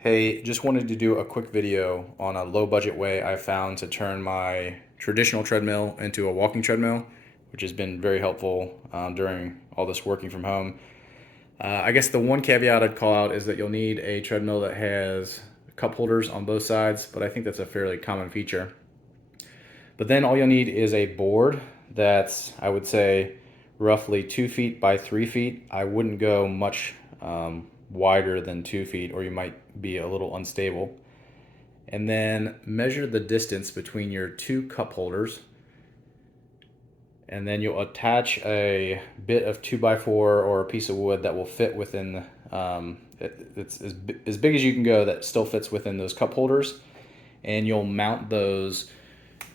Hey, just wanted to do a quick video on a low budget way I found to turn my traditional treadmill into a walking treadmill, which has been very helpful during all this working from home. I guess the one caveat I'd call out is that you'll need a treadmill that has cup holders on both sides, but I think that's a fairly common feature. But then all you'll need is a board that's, I would say, roughly 2 feet by 3 feet. I wouldn't go much wider than 2 feet, or you might be a little unstable. And then measure the distance between your two cup holders. And then you'll attach a bit of 2x4 or a piece of wood that will fit within, it's as big as you can go that still fits within those cup holders. And you'll mount those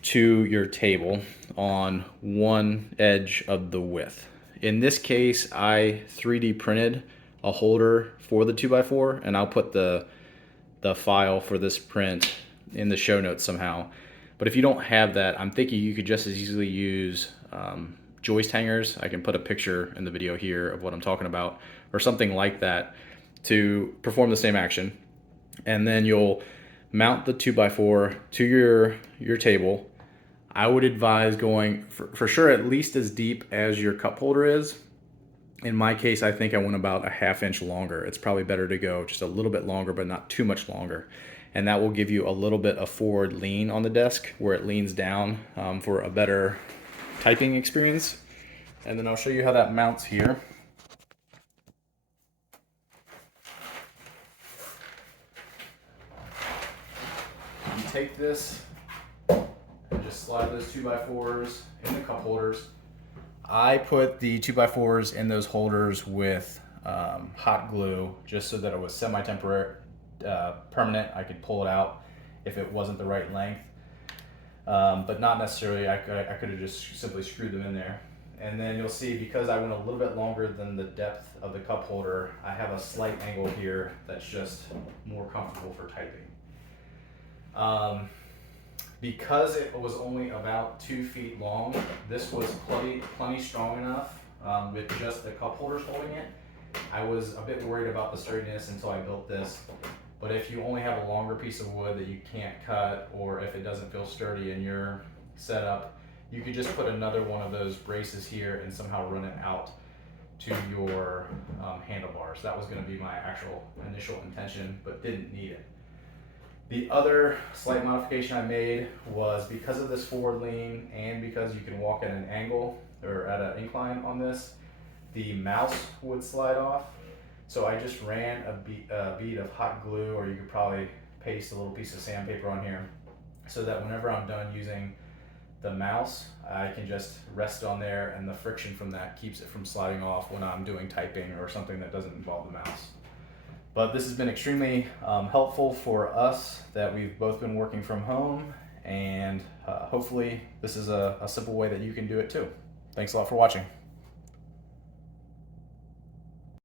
to your table on one edge of the width. In this case, I 3D printed a holder for the 2x4, and I'll put the file for this print in the show notes somehow. But if you don't have that, I'm thinking you could just as easily use joist hangers. I can put a picture in the video here of what I'm talking about, or something like that, to perform the same action. And then you'll mount the 2x4 to your table. I would advise going for sure at least as deep as your cup holder is. In my case, I think I went about a 1/2 inch longer. It's probably better to go just a little bit longer, but not too much longer. And that will give you a little bit of forward lean on the desk where it leans down for a better typing experience. And then I'll show you how that mounts here. You take this and just slide those 2x4s in the cup holders. I put the 2x4s in those holders with hot glue just so that it was semi-temporary, permanent. I could pull it out if it wasn't the right length, but not necessarily. I could have just simply screwed them in there. And then you'll see, because I went a little bit longer than the depth of the cup holder, I have a slight angle here that's just more comfortable for typing. Because it was only about 2 feet long, this was plenty strong enough with just the cup holders holding it. I was a bit worried about the sturdiness until I built this, but if you only have a longer piece of wood that you can't cut, or if it doesn't feel sturdy in your setup, you could just put another one of those braces here and somehow run it out to your handlebars. That was going to be my actual initial intention, but didn't need it. The other slight modification I made was, because of this forward lean and because you can walk at an angle or at an incline on this, the mouse would slide off. So I just ran a bead of hot glue, or you could probably paste a little piece of sandpaper on here, so that whenever I'm done using the mouse, I can just rest on there, and the friction from that keeps it from sliding off when I'm doing typing or something that doesn't involve the mouse. But this has been extremely helpful for us that we've both been working from home, and hopefully this is a simple way that you can do it too. Thanks a lot for watching.